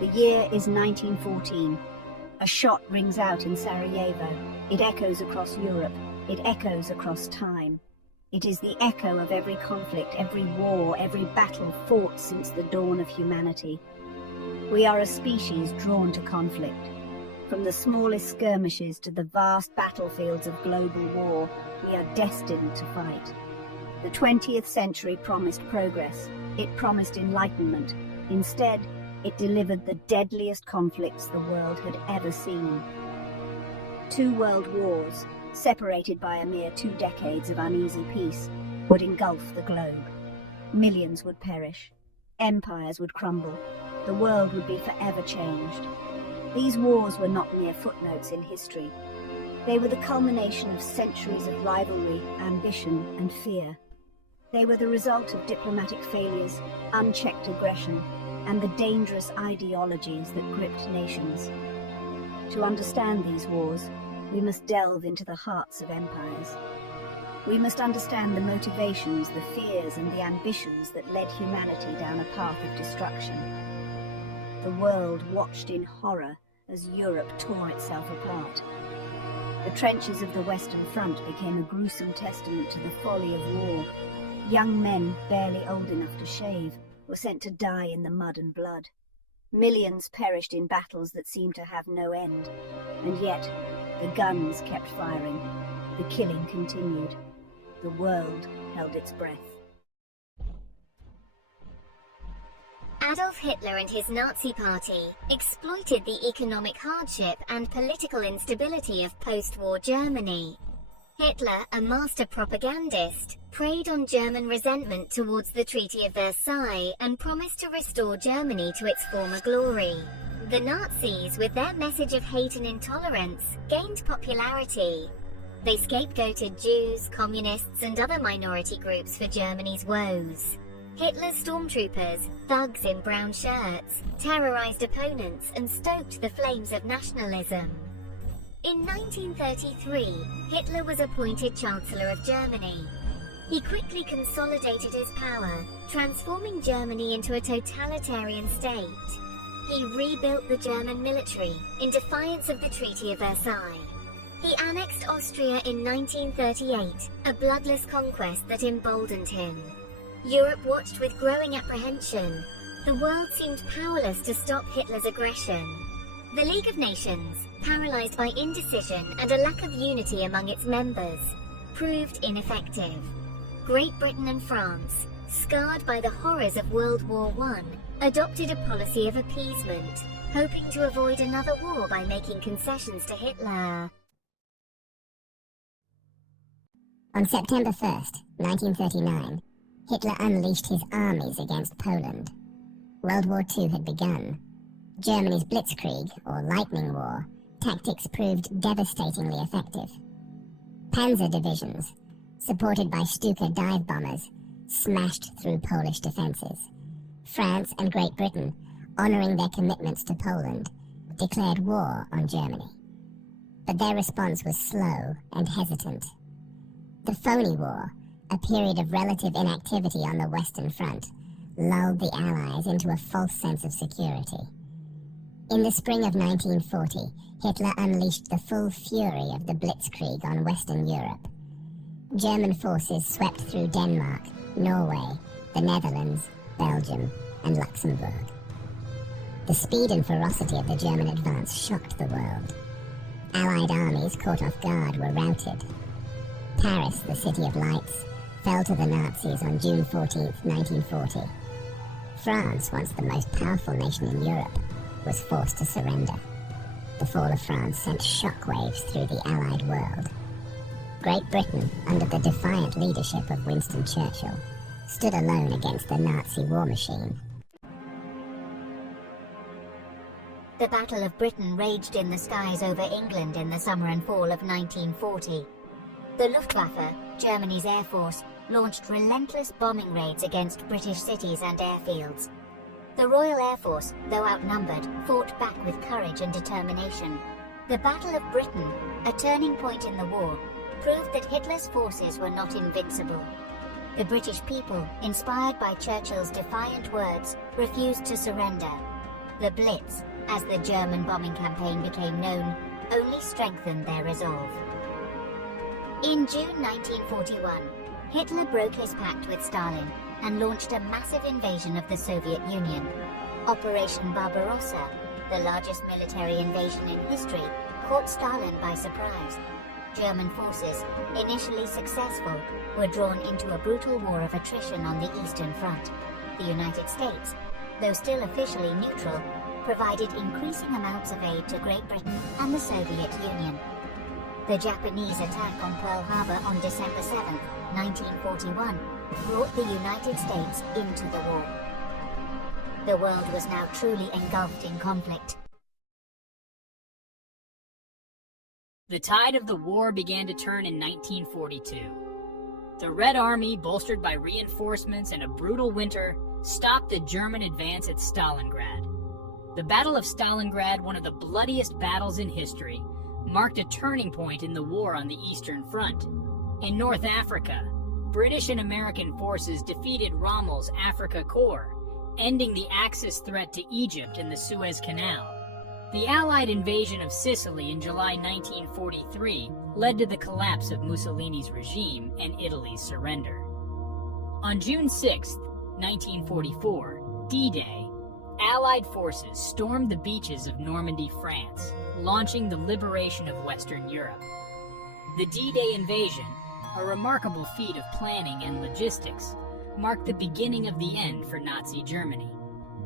The year is 1914. A shot rings out in Sarajevo. It echoes across Europe. It echoes across time. It is the echo of every conflict, every war, every battle fought since the dawn of humanity. We are a species drawn to conflict. From the smallest skirmishes to the vast battlefields of global war, we are destined to fight. The 20th century promised progress. It promised enlightenment. Instead, it delivered the deadliest conflicts the world had ever seen. 2 world wars, separated by a mere 2 decades of uneasy peace, would engulf the globe. Millions would perish. Empires would crumble. The world would be forever changed. These wars were not mere footnotes in history. They were the culmination of centuries of rivalry, ambition, and fear. They were the result of diplomatic failures, unchecked aggression, and the dangerous ideologies that gripped nations. To understand these wars, we must delve into the hearts of empires. We must understand the motivations, the fears, and the ambitions that led humanity down a path of destruction. The world watched in horror as Europe tore itself apart. The trenches of the Western Front became a gruesome testament to the folly of war. Young men, barely old enough to shave, were sent to die in the mud and blood. Millions perished in battles that seemed to have no end. And yet, the guns kept firing. The killing continued. The world held its breath. Adolf Hitler and his Nazi Party exploited the economic hardship and political instability of post-war Germany. Hitler, a master propagandist, preyed on German resentment towards the Treaty of Versailles and promised to restore Germany to its former glory. The Nazis, with their message of hate and intolerance, gained popularity. They scapegoated Jews, communists, and other minority groups for Germany's woes. Hitler's stormtroopers, thugs in brown shirts, terrorized opponents and stoked the flames of nationalism. In 1933, Hitler was appointed Chancellor of Germany. He quickly consolidated his power, transforming Germany into a totalitarian state. He rebuilt the German military in defiance of the Treaty of Versailles. He annexed Austria in 1938, a bloodless conquest that emboldened him. Europe watched with growing apprehension. The world seemed powerless to stop Hitler's aggression. The League of Nations, paralyzed by indecision and a lack of unity among its members, proved ineffective. Great Britain and France, scarred by the horrors of World War I, adopted a policy of appeasement, hoping to avoid another war by making concessions to Hitler. On September 1st, 1939, Hitler unleashed his armies against Poland. World War II had begun. Germany's Blitzkrieg, or Lightning War, tactics proved devastatingly effective. Panzer divisions, supported by Stuka dive bombers, smashed through Polish defences. France and Great Britain, honouring their commitments to Poland, declared war on Germany. But their response was slow and hesitant. The Phony War, a period of relative inactivity on the Western Front, lulled the Allies into a false sense of security. In the spring of 1940, Hitler unleashed the full fury of the Blitzkrieg on Western Europe. German forces swept through Denmark, Norway, the Netherlands, Belgium, and Luxembourg. The speed and ferocity of the German advance shocked the world. Allied armies caught off guard were routed. Paris, the City of Lights, fell to the Nazis on June 14, 1940. France, once the most powerful nation in Europe, was forced to surrender. The fall of France sent shockwaves through the Allied world. Great Britain, under the defiant leadership of Winston Churchill, stood alone against the Nazi war machine. The Battle of Britain raged in the skies over England in the summer and fall of 1940. The Luftwaffe, Germany's air force, launched relentless bombing raids against British cities and airfields. The Royal Air Force, though outnumbered, fought back with courage and determination. The Battle of Britain, a turning point in the war, proved that Hitler's forces were not invincible. The British people, inspired by Churchill's defiant words, refused to surrender. The Blitz, as the German bombing campaign became known, only strengthened their resolve. In June 1941, Hitler broke his pact with Stalin and launched a massive invasion of the Soviet Union. Operation Barbarossa, the largest military invasion in history, caught Stalin by surprise. German forces, initially successful, were drawn into a brutal war of attrition on the Eastern Front. The United States, though still officially neutral, provided increasing amounts of aid to Great Britain and the Soviet Union. The Japanese attack on Pearl Harbor on December 7, 1941, brought the United States into the war. The world was now truly engulfed in conflict. The tide of the war began to turn in 1942. The Red Army, bolstered by reinforcements and a brutal winter, stopped the German advance at Stalingrad. The Battle of Stalingrad, one of the bloodiest battles in history, marked a turning point in the war on the Eastern Front. In North Africa, British and American forces defeated Rommel's Afrika Korps, ending the Axis threat to Egypt and the Suez Canal. The Allied invasion of Sicily in July 1943 led to the collapse of Mussolini's regime and Italy's surrender. On June 6, 1944, D-Day, Allied forces stormed the beaches of Normandy, France, launching the liberation of Western Europe. The D-Day invasion, a remarkable feat of planning and logistics, marked the beginning of the end for Nazi Germany.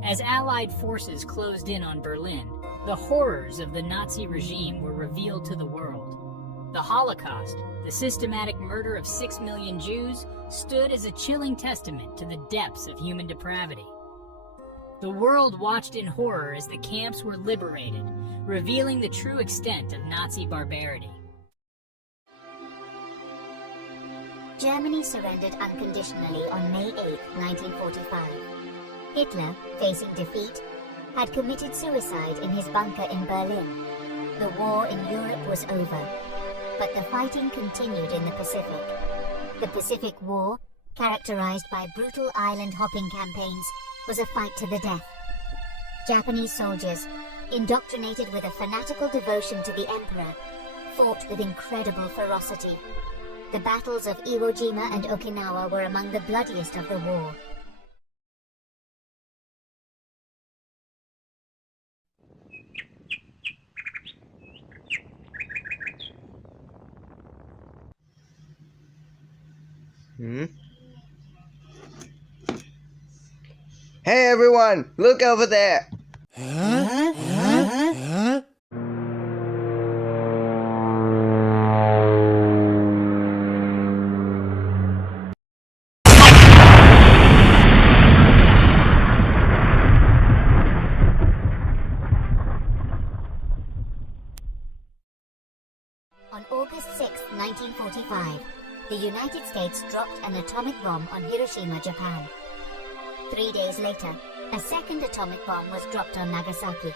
As Allied forces closed in on Berlin, the horrors of the Nazi regime were revealed to the world. The Holocaust, the systematic murder of 6 million Jews, stood as a chilling testament to the depths of human depravity. The world watched in horror as the camps were liberated, revealing the true extent of Nazi barbarity. Germany surrendered unconditionally on May 8, 1945. Hitler, facing defeat, had committed suicide in his bunker in Berlin. The war in Europe was over, but the fighting continued in the Pacific. The Pacific War, characterized by brutal island-hopping campaigns, was a fight to the death. Japanese soldiers, indoctrinated with a fanatical devotion to the emperor, fought with incredible ferocity. The battles of Iwo Jima and Okinawa were among the bloodiest of the war. Hey everyone, look over there! On August 6, 1945, the United States dropped an atomic bomb on Hiroshima, Japan. 3 days later, a second atomic bomb was dropped on Nagasaki.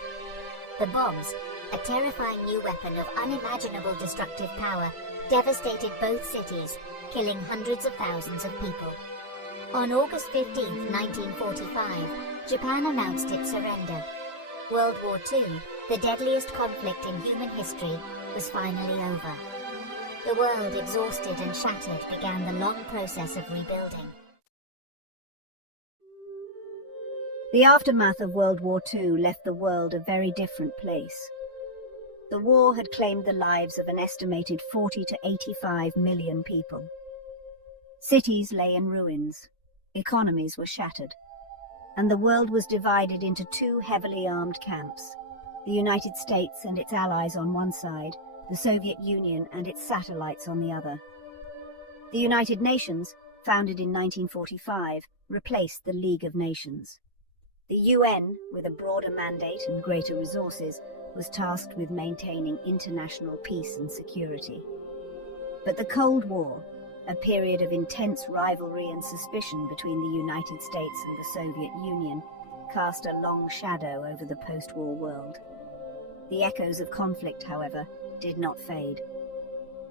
The bombs, a terrifying new weapon of unimaginable destructive power, devastated both cities, killing hundreds of thousands of people. On August 15, 1945, Japan announced its surrender. World War II, the deadliest conflict in human history, was finally over. The world, exhausted and shattered, began the long process of rebuilding. The aftermath of World War II left the world a very different place. The war had claimed the lives of an estimated 40 to 85 million people. Cities lay in ruins, economies were shattered, and the world was divided into two heavily armed camps, the United States and its allies on one side, the Soviet Union and its satellites on the other. The United Nations, founded in 1945, replaced the League of Nations. The UN, with a broader mandate and greater resources, was tasked with maintaining international peace and security. But the Cold War, a period of intense rivalry and suspicion between the United States and the Soviet Union, cast a long shadow over the post-war world. The echoes of conflict, however, did not fade.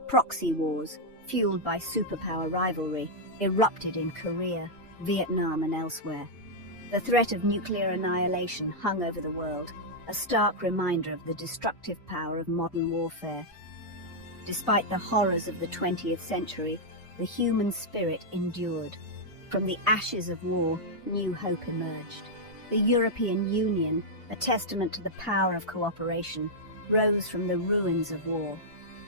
Proxy wars, fueled by superpower rivalry, erupted in Korea, Vietnam and elsewhere. The threat of nuclear annihilation hung over the world, a stark reminder of the destructive power of modern warfare. Despite the horrors of the 20th century, the human spirit endured. From the ashes of war, new hope emerged. The European Union, a testament to the power of cooperation, rose from the ruins of war.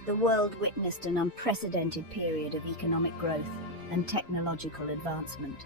The world witnessed an unprecedented period of economic growth and technological advancement.